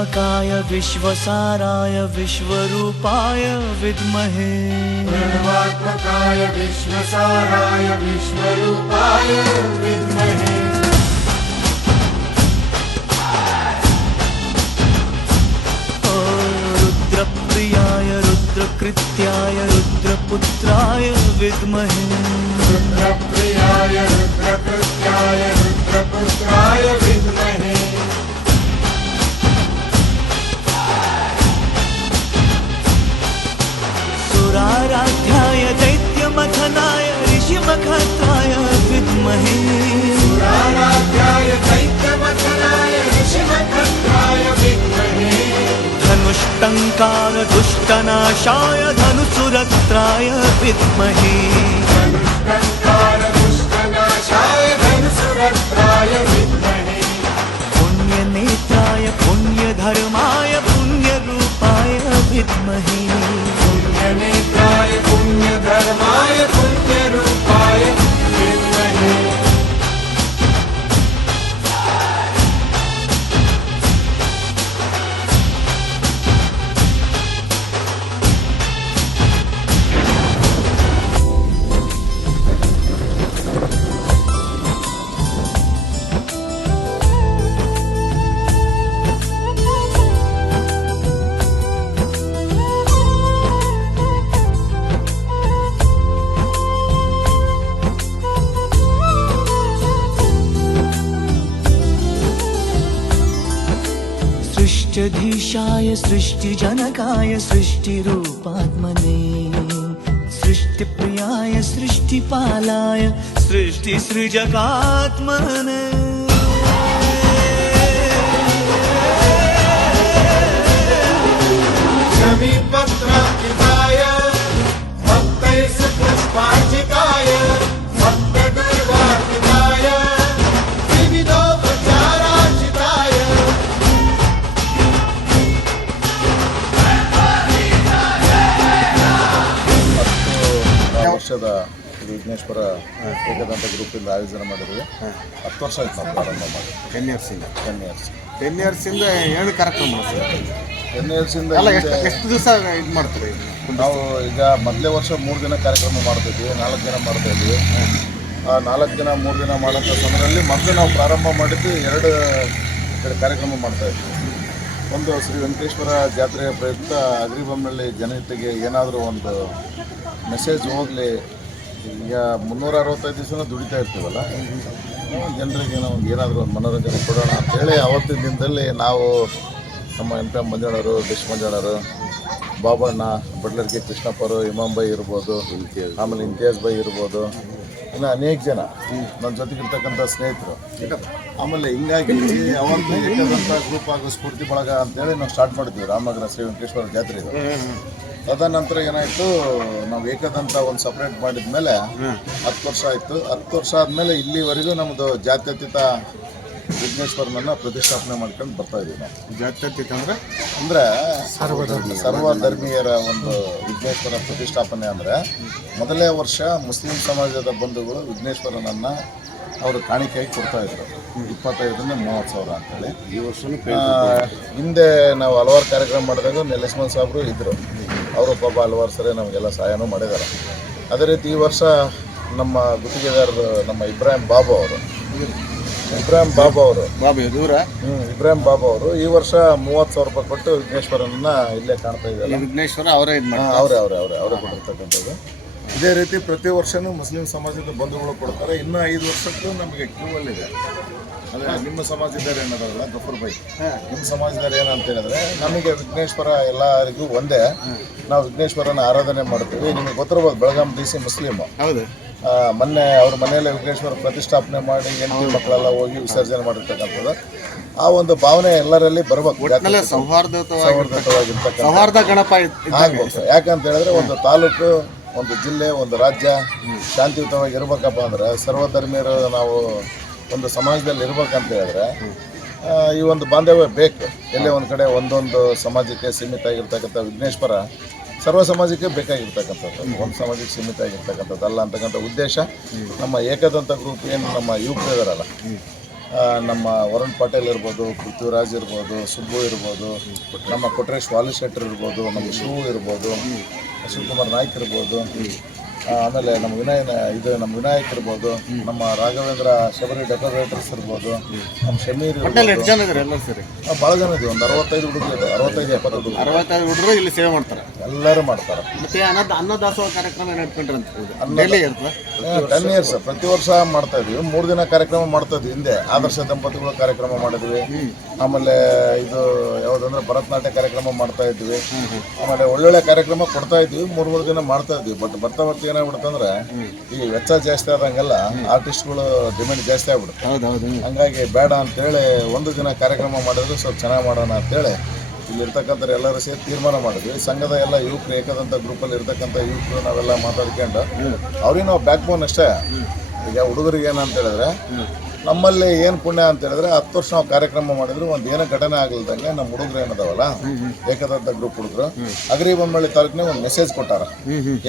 प्रणवात्मकाय विश्वसाराय विश्वरूपाय विद्महे। प्रणवात्मकाय विश्वसाराय विश्वरूपाय विद्महे। रुद्रप्रियाय रुद्रकृत्याय रुद्रपुत्राय विद्महे। रुद्रप्रियाय रुद्रकृत्याय रुद्रपुत्राय दुष्टनाशाय धनुसुरत्राय विद्महे। धनुसुरत्राय विद्महे। पुण्यनेत्राय पुण्यधर्माय पुण्यरूपाय विद्महे। पुण्यनेत्राय पुण्यधर्माय पुण्यरूपाय सृष्टिजनकाय सृष्टिरूपात्मने सृष्टिप्रियाय सृष्टिपालाय सृष्टिसृजकात्मने ಆಯ್ತು ನಾವು ಪ್ರಾರಂಭ ಮಾಡಿ ಟೆನ್ ಇಯರ್ಸಿಂದ ಟೆನ್ ಇಯರ್ಸ್ ಟೆನ್ ಇಯರ್ಸಿಂದ ಏನು ಕಾರ್ಯಕ್ರಮ ಟೆನ್ ಇಯರ್ಸಿಂದ ಅಲ್ಲ ಎಷ್ಟು ಎಷ್ಟು ದಿವಸ ಇದು ಮಾಡ್ತೀರಿ? ನಾವು ಈಗ ಮೊದಲೇ ವರ್ಷ ಮೂರು ದಿನ ಕಾರ್ಯಕ್ರಮ ಮಾಡ್ತಿದ್ವಿ ನಾಲ್ಕು ದಿನ ಮಾಡ್ತಾಯಿದ್ವಿ ಆ ನಾಲ್ಕು ದಿನ ಮೂರು ದಿನ ಮಾಡೋಂಥ ಸಮಯದಲ್ಲಿ ಮೊದಲು ನಾವು ಪ್ರಾರಂಭ ಮಾಡಿದ್ದು ಎರಡು ಕಡೆ ಕಾರ್ಯಕ್ರಮ ಮಾಡ್ತಾಯಿದ್ವಿ ಒಂದು ಶ್ರೀ ವೆಂಕಟೇಶ್ವರ ಜಾತ್ರೆಯ ಪ್ರಯುಕ್ತ ಅಗ್ರಿಬೊಮ್ಮನಹಳ್ಳಿ ಜನತೆಗೆ ಏನಾದರೂ ಒಂದು ಮೆಸೇಜ್ ಹೋಗಲಿ ಈಗ ಮುನ್ನೂರ ಅರವತ್ತೈದು ದಿವಸನೂ ದುಡಿತಾ ಇರ್ತೀವಲ್ಲ? ಜನರಿಗೆ ನಾವು ಏನಾದರೂ ಒಂದು ಮನೋರಂಜನೆ ಕೊಡೋಣ ಅಂತೇಳಿ ಅವತ್ತಿನ ದಿನದಲ್ಲಿ ನಾವು ನಮ್ಮ ಎಂ ಪಿ ಎಂ ಮಂಜಾಳರು ಡಿಶ್ ಮಂಜಾಳರು ಬಾಬಣ್ಣ ಬಡ್ಲರ್ಗಿ ಕೃಷ್ಣಪ್ಪರು, ಇಮಾಮ್ ಬೈ ಇರ್ಬೋದು, ಆಮೇಲೆ ಇಂತಿಯಾಜ್ ಬೈ ಇರ್ಬೋದು, ಇನ್ನು ಅನೇಕ ಜನ ನನ್ನ ಜೊತೆಗಿರ್ತಕ್ಕಂಥ ಸ್ನೇಹಿತರು. ಆಮೇಲೆ ಹಿಂಗಾಗಿ ಅವತ್ತು ಗ್ರೂಪ್ ಆಗೋ ಸ್ಫೂರ್ತಿ ಬಳಗ ಅಂತೇಳಿ ನಾವು ಸ್ಟಾರ್ಟ್ ಮಾಡಿದ್ವಿ. ರಾಮನಗರ ಶ್ರೀ ವೆಂಕಟೇಶ್ವರ ಜಾತ್ರೆ ತದನಂತರ ಏನಾಯ್ತು ನಾವು ಏಕದಂತ ಒಂದು ಸಪ್ರೇಟ್ ಮಾಡಿದ ಮೇಲೆ ಹತ್ತು ವರ್ಷ ಆಯ್ತು. ಹತ್ತು ವರ್ಷ ಆದಮೇಲೆ ಇಲ್ಲಿವರೆಗೂ ನಮ್ಮದು ಜಾತ್ಯತೀತ ವಿಘ್ನೇಶ್ವರನನ್ನ ಪ್ರತಿಷ್ಠಾಪನೆ ಮಾಡ್ಕೊಂಡು ಬರ್ತಾ ಇದ್ದೀವಿ ನಾವು. ಜಾತ್ಯತೀತ ಅಂದ್ರೆ? ಅಂದ್ರೆ ಸರ್ವ ಧರ್ಮೀಯರ ಒಂದು ವಿಘ್ನೇಶ್ವರ ಪ್ರತಿಷ್ಠಾಪನೆ ಅಂದ್ರೆ ಮೊದಲೇ ವರ್ಷ ಮುಸ್ಲಿಂ ಸಮಾಜದ ಬಂಧುಗಳು ವಿಘ್ನೇಶ್ವರನನ್ನ ಅವರು ಕಾಣಿಕೆಯಾಗಿ ಕೊಡ್ತಾ ಇದ್ರು. ಇಪ್ಪತ್ತೈದರಿಂದ ಮೂವತ್ತು ಸಾವಿರ ಅಂತೇಳಿ. ಈ ವರ್ಷ ಹಿಂದೆ ನಾವು ಹಲವಾರು ಕಾರ್ಯಕ್ರಮ ಮಾಡಿದಾಗ ನೆಲೆಸ್ಮನ್ ಸಾಹಬ್ರು ಇದ್ದರು ಅವರು ಪಾಪ ಹಲವಾರು ಸರಿ ನಮಗೆಲ್ಲ ಸಹಾಯನೂ ಮಾಡಿದ್ದಾರೆ. ಅದೇ ರೀತಿ ಈ ವರ್ಷ ನಮ್ಮ ಗುತ್ತಿಗೆದಾರರು ನಮ್ಮ ಇಬ್ರಾಹಿಂ ಬಾಬು ಅವರು. ಇಬ್ರಾಹಿಂ ಬಾಬು ಅವರು. ಬಾಬು ದೂರ ಹ್ಞೂ ಇಬ್ರಾಹಿಂ ಬಾಬು ಅವರು. ಈ ವರ್ಷ ಮೂವತ್ತು ಸಾವಿರ ರೂಪಾಯಿ ಕೊಟ್ಟು ವಿಘ್ನೇಶ್ವರನ್ನ ಇಲ್ಲೇ ಕಾಣ್ತಾ ಇದ್ದಾರೆ. ವಿಘ್ನೇಶ್ವರ ಅವರೇ ಅವರೇ ಅವರೇ ಅವರೇ ಅವರೇ ಕೊಟ್ಟಿರ್ತಕ್ಕಂಥದ್ದು. ಇದೇ ರೀತಿ ಪ್ರತಿ ವರ್ಷನೂ ಮುಸ್ಲಿಂ ಸಮಾಜದ ಬಂಧುಗಳು ಕೊಡ್ತಾರೆ. ಇನ್ನೂ ಐದು ವರ್ಷಕ್ಕೂ ನಮಗೆ ಕ್ಯೂ ಅಲ್ಲಿದೆ ಅಂದರೆ ನಿಮ್ಮ ಸಮಾಜದವ್ರು ಏನಾದ್ರಲ್ಲ ಗಫರ್ ಬೈ. ನಿಮ್ಮ ಸಮಾಜದವ್ರು ಏನಂತ ಹೇಳಿದ್ರೆ ನಮಗೆ ವಿಘ್ನೇಶ್ವರ ಎಲ್ಲರಿಗೂ ಒಂದೇ. ನಾವು ವಿಘ್ನೇಶ್ವರನ ಆರಾಧನೆ ಮಾಡ್ತೀವಿ. ನಿಮಗೆ ಗೊತ್ತಿರ್ಬೋದು ಬೆಳಗಾಂ ಡಿ ಸಿ ಮುಸ್ಲಿಮ್ ಹೌದು. ಮೊನ್ನೆ ಅವ್ರ ಮನೆಯಲ್ಲೇ ವಿಘ್ನೇಶ್ವರ ಪ್ರತಿಷ್ಠಾಪನೆ ಮಾಡಿ ಹೆಣ್ಣು ಮಕ್ಕಳೆಲ್ಲ ಹೋಗಿ ವಿಸರ್ಜನೆ ಮಾಡಿರ್ತಕ್ಕಂಥದ್ದು. ಆ ಒಂದು ಭಾವನೆ ಎಲ್ಲರಲ್ಲಿ ಬರಬೇಕು. ಸೌಹಾರ್ದಯುತವಾಗಿರ್ತಕ್ಕಂಥ ಸೌಹಾರ್ದ ಗಣಪ ಯಾಕಂತ ಹೇಳಿದ್ರೆ ಒಂದು ತಾಲೂಕು ಒಂದು ಜಿಲ್ಲೆ, ಒಂದು ರಾಜ್ಯ ಶಾಂತಿಯುತವಾಗಿ ಇರಬೇಕಪ್ಪ ಅಂದ್ರೆ ಸರ್ವಧರ್ಮೀಯರು ನಾವು ಒಂದು ಸಮಾಜದಲ್ಲಿ ಇರ್ಬೇಕಂತ ಹೇಳಿದ್ರೆ ಈ ಒಂದು ಬಾಂಧವ್ಯ ಬೇಕು. ಎಲ್ಲೇ ಒಂದು ಕಡೆ ಒಂದೊಂದು ಸಮಾಜಕ್ಕೆ ಸೀಮಿತ ಆಗಿರ್ತಕ್ಕಂಥ ವಿಘ್ನೇಶ್ವರ ಸರ್ವ ಸಮಾಜಕ್ಕೆ ಬೇಕಾಗಿರ್ತಕ್ಕಂಥದ್ದು. ಒಂದು ಸಮಾಜಕ್ಕೆ ಸೀಮಿತ ಆಗಿರ್ತಕ್ಕಂಥದ್ದು ಅಲ್ಲ ಅಂತಕ್ಕಂಥ ಉದ್ದೇಶ ನಮ್ಮ ಏಕದಂತ ಗ್ರೂಪ್ ಏನು ನಮ್ಮ ಯುವಕರು ಇದಾರಲ್ಲ ನಮ್ಮ ವರುಣ್ ಪಟೇಲ್ ಇರ್ಬೋದು, ಪೃಥ್ವಿರಾಜ್ ಇರ್ಬೋದು, ಸುಬ್ಬು ಇರ್ಬೋದು, ನಮ್ಮ ಕೊಟ್ರೇಶ್ ವಾಲಿ ಶೆಟ್ಟರ್ ಇರ್ಬೋದು, ನಮ್ಮ ಶಿವು ಇರ್ಬೋದು ಶಿವಕುಮಾರ್ ನಾಯ್ಕ್ ಇರ್ಬೋದು. ಆಮೇಲೆ ನಮ್ಮ ವಿನಾಯ ಇದು ನಮ್ಮ ವಿನಾಯಕ್ ಇರ್ಬೋದು. ನಮ್ಮ ರಾಘವೇಂದ್ರ ಶಬರಿ ಡೆಕೋರೇಟರ್ಸ್ ಇರ್ಬೋದು. ನಮ್ಮ ಶಮೀರ್ ಭಾಳ ಜನ ಇದೀವಿ ಒಂದು ಅರವತ್ತೈದು ಹುಡುಗರು ಇದೆ ಅರವತ್ತೈದು ಎಪ್ಪತ್ತು ಹುಡುಗರು. ಅರವತ್ತೈದು ಹುಡುಗರು ಇಲ್ಲಿ ಸೇವೆ ಮಾಡ್ತಾರೆ. ಎಲ್ಲರೂ ಮಾಡ್ತಾರೆ. ಮತ್ತೆ ಅನ್ನದ ಅನ್ನದಾಸೋಹ ಕಾರ್ಯಕ್ರಮ ಟೆನ್ ಇಯರ್ಸ್ ಪ್ರತಿ ವರ್ಷ ಮಾಡ್ತಾ ಇದೀವಿ. ಮೂರು ದಿನ ಕಾರ್ಯಕ್ರಮ ಮಾಡ್ತಾ ಇದ್ವಿ ಹಿಂದೆ. ಆದರ್ಶ ದಂಪತಿಗಳು ಕಾರ್ಯಕ್ರಮ ಮಾಡಿದ್ವಿ. ಆಮೇಲೆ ಇದು ಯಾವುದಂದ್ರೆ ಭರತನಾಟ್ಯ ಕಾರ್ಯಕ್ರಮ ಮಾಡ್ತಾ ಇದ್ವಿ. ಆಮೇಲೆ ಒಳ್ಳೊಳ್ಳೆ ಕಾರ್ಯಕ್ರಮ ಕೊಡ್ತಾ ಇದ್ವಿ ಮೂರು ಮೂರು ದಿನ ಮಾಡ್ತಾ ಇದ್ವಿ. ಬಟ್ ಬರ್ತಾ ಬರ್ತಾ ಏನಾಗ್ಬಿಡ್ತಂದ್ರೆ ಈ ವೆಚ್ಚ ಜಾಸ್ತಿ ಆದಂಗೆಲ್ಲ ಆರ್ಟಿಸ್ಟ್ಗಳು ಡಿಮ್ಯಾಂಡ್ ಜಾಸ್ತಿ ಆಗ್ಬಿಡುತ್ತೆ. ಹಂಗಾಗಿ ಬೇಡ ಅಂತೇಳಿ ಒಂದು ದಿನ ಕಾರ್ಯಕ್ರಮ ಮಾಡಿದ್ರೆ ಸ್ವಲ್ಪ ಚೆನ್ನಾಗಿ ಮಾಡೋಣ ಅಂತೇಳಿ ಇಲ್ಲಿ ಇರ್ತಕ್ಕಂಥ ಎಲ್ಲರೂ ಸೇರಿ ತೀರ್ಮಾನ ಮಾಡಿದ್ವಿ. ಸಂಘದ ಎಲ್ಲ ಯುವಕರು ಏಕದಂತ ಗ್ರೂಪಲ್ಲಿ ಇರ್ತಕ್ಕಂಥ ಯುವಕರು ನಾವೆಲ್ಲ ಮಾತಾಡ್ಕೊಂಡು ಅವ್ರಿಗೆ ನಾವು ಬ್ಯಾಕ್ ಬೋನ್ ಅಷ್ಟೇ ಈಗ ಹುಡುಗರಿಗೆ ಏನಂತ ಹೇಳಿದ್ರೆ ನಮ್ಮಲ್ಲಿ ಏನು ಪುಣ್ಯ ಅಂತ ಹೇಳಿದ್ರೆ ಹತ್ತು ವರ್ಷ ನಾವು ಕಾರ್ಯಕ್ರಮ ಮಾಡಿದ್ರು ಒಂದು ಏನೋ ಘಟನೆ ಆಗಲ್ದಂಗೆ ನಮ್ಮ ಹುಡುಗರು ಏನದಾವಲ್ಲ ಏಕದಂತ ಗ್ರೂಪ್ ಹುಡುಗರು ಅಗ್ರಿ ಬೊಮ್ಮಳ್ಳಿ ತಾಲೂಕಿನ ಒಂದು ಮೆಸೇಜ್ ಕೊಟ್ಟಾರ.